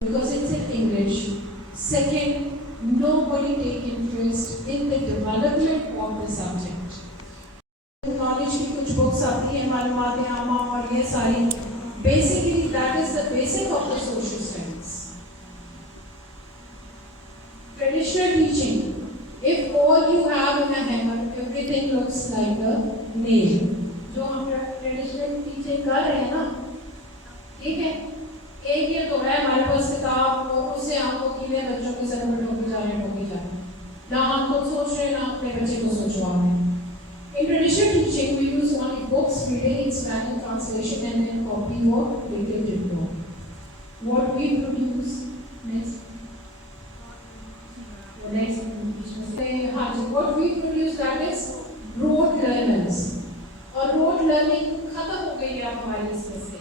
because it's in English. Second, nobody take interest in the development of the subject. Knowledge की कुछ books आती हैं, मालूमात आमा और ये सारी. Basically, that is the basic of the social studies. Traditional teaching. If all you have in a hammer, everything looks like a nail. जो हम traditional teaching कर रहे हैं ना, ठीक है? एक ये तो है हमारे पास किताब और उससे हमको कीड़े बच्चों के सर में ठोके जा रहे ना हम खुद सोच रहे ना अपने बच्चे को सोचवा रहे. In traditional teaching, we use only books, reading, expanding translation, and then copy or written diploma. What we produce next. What we produce, that is rote learners. और rote learning खत्म हो गई है हमारे इसमें से.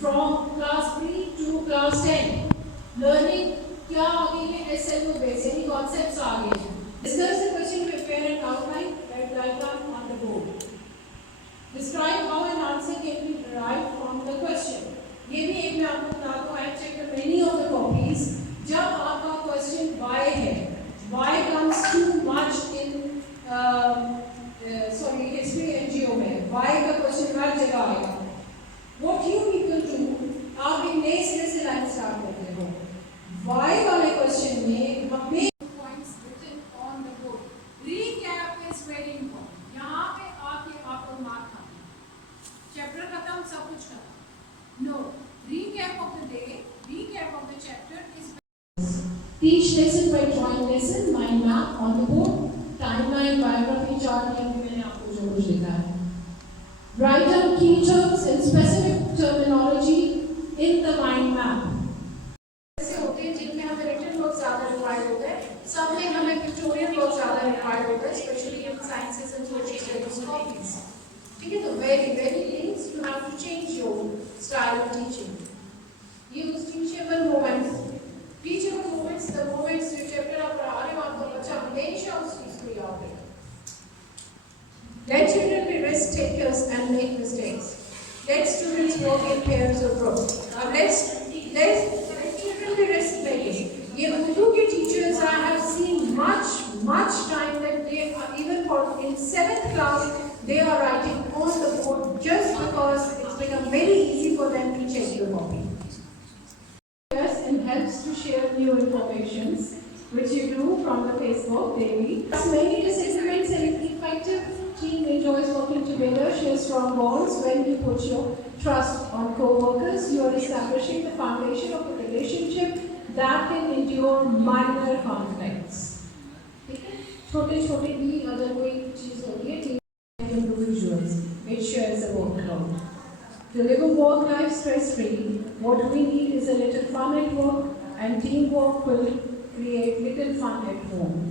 From class 3 to class 10, learning क्या आ गई है? SLO based, यानी concepts आ गए हैं. Discuss the question, prepare an outline, write diagram on the board. Describe how an answer can be derived from the question. ये भी एक मैं आपको बता दूँ. I checked many of the copies. जब आपका question why है, why comes too much in history and geo में, why का question हर जगह आएगा. What you people do, आप एक नए सिरे से लाइन स्टार्ट करते हो. Why वाले question में हमें points written on the board. Recap is very important. यहाँ पे आके आपको मार्क करना. Chapter खत्म, सब कुछ खत्म. No. Recap of the day, recap of the chapter is. Teach lesson by drawing lesson, mind map on the board, timeline, biography chart, ये भी मैंने आपको जो कुछ लिखा है. Write down key terms and specific terminology in the mind map. ऐसे होते हैं जिनमें हमें written work ज़्यादा required होता है, सब में हमें pictorial work ज़्यादा required होता है, especially in sciences and social studies copies. ठीक है, तो very links you have to change your style of teaching. Use teachable moments. Teachable moments, the moments जो chapter आप पढ़ा रहे हो आपको बच्चा हमेशा उस चीज़ को याद रखेगा. Let children be risk takers and make mistakes. Let students work in pairs or groups. Let children be risk takers. ये उर्दू के teachers I have seen much time that they are even for in 7th class they are writing on the board just because it's become very easy for them to check your copy. And helps to share new informations which you do from the Facebook daily. Many disagreements and effective team enjoys working together, share strong bonds. When you put your trust on co-workers, you are establishing the foundation of a relationship that can endure minor conflicts. छोटे-छोटे भी अगर कोई चीज़ होती है, team individuals which shares the workload. To live a work life stress-free, what we need is a little fun at work, and teamwork will create little fun at home.